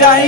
যাই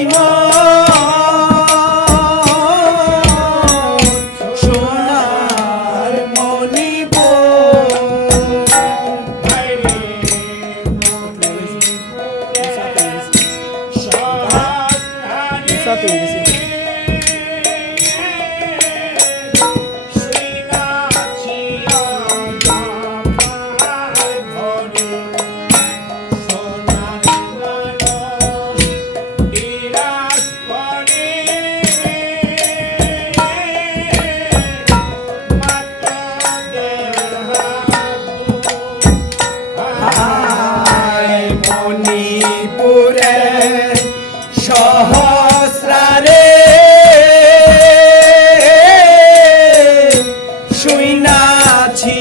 শুইনাছি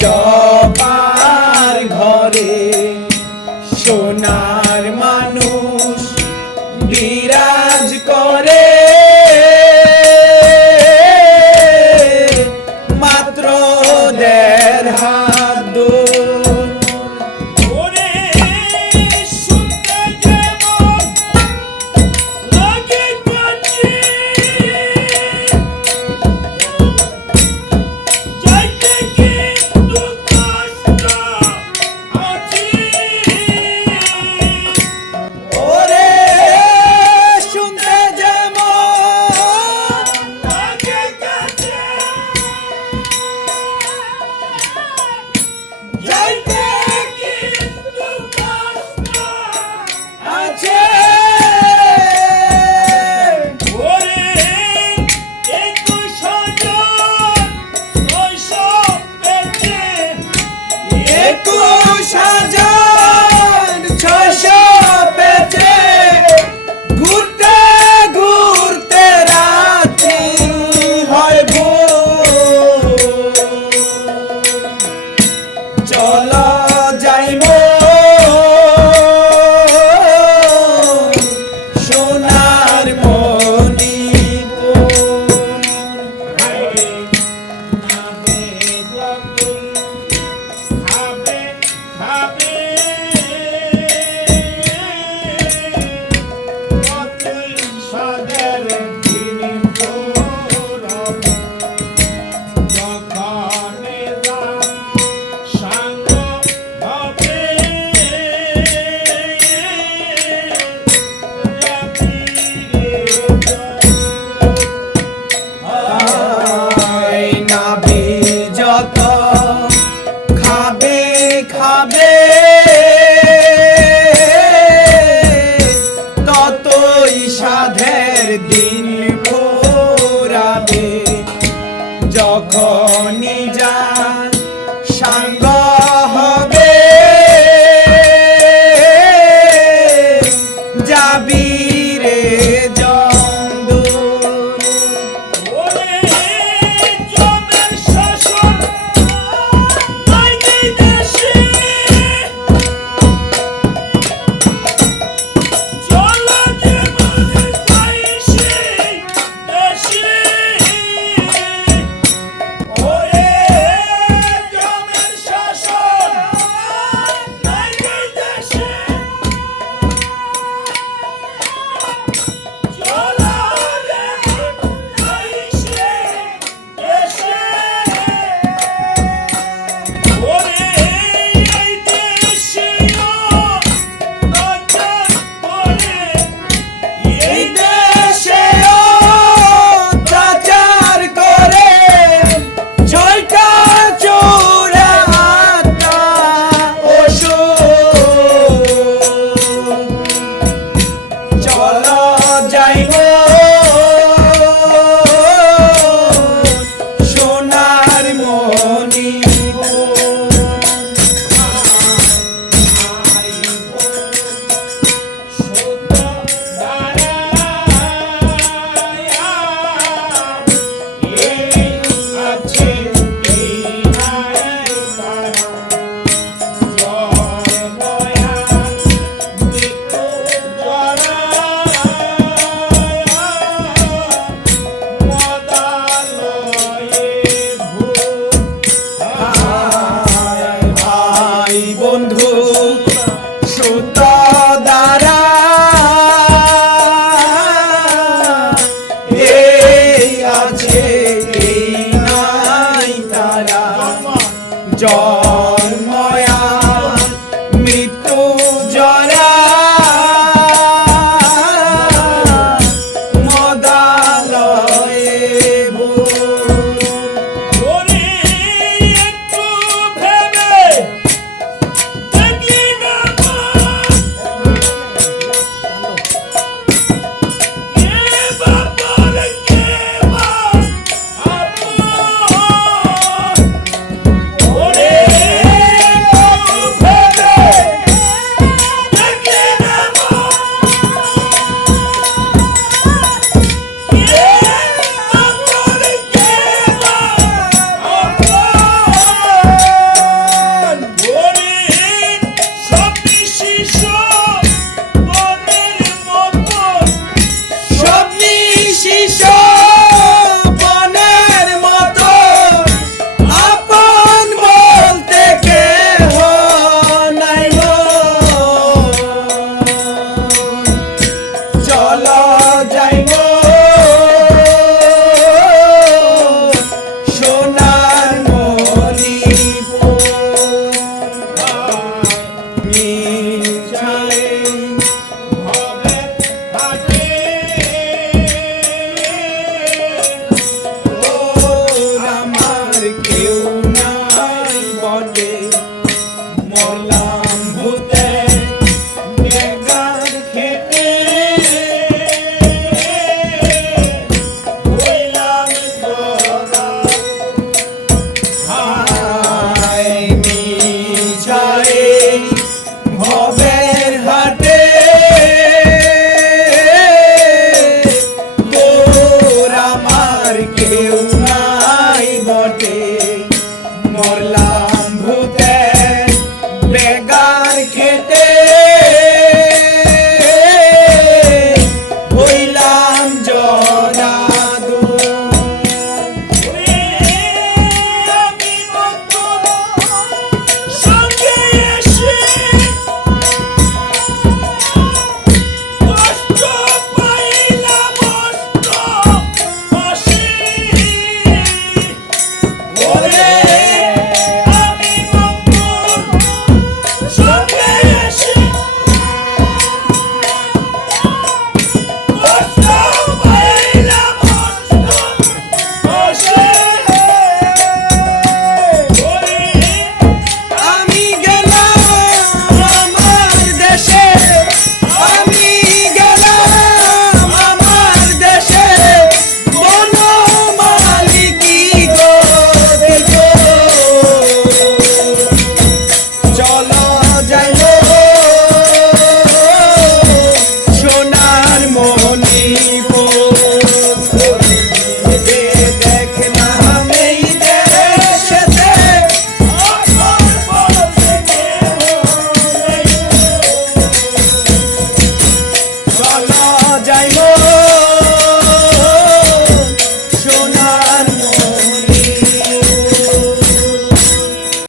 জপার